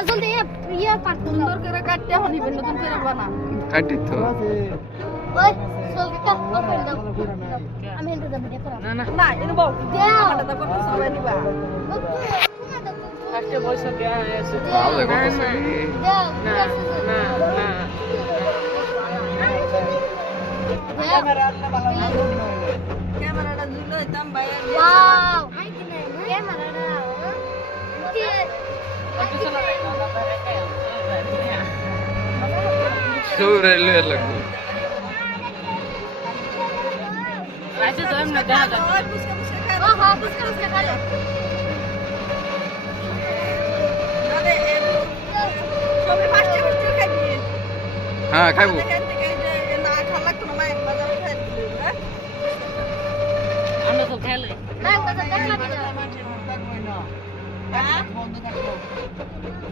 জলদি ইয়া পাট সুন্দর করে কাটতে হনি নতুন করে বানা কাটি তো ওই জলদি কা ওপেন দাও আমি হেনতে যাব দেখো না না না এনে বউ দাও এটা করতে সবাই নিবা ফার্স্টে বয়স দেয়া আছে ভালো করতেছে দাও না না না ক্যামেরাটা দিলো একদম বাইরে ওয়াও ক্যামেরাটা সুরেলে লাগু আচ্ছা তো এমনি দেখা যায় ও হ্যাঁ বুঝতে খালে সবাই ফার্স্টে ফার্স্টে খাই দিয়ে হ্যাঁ খাইবো আমরা তো খেলে না কথা দেখা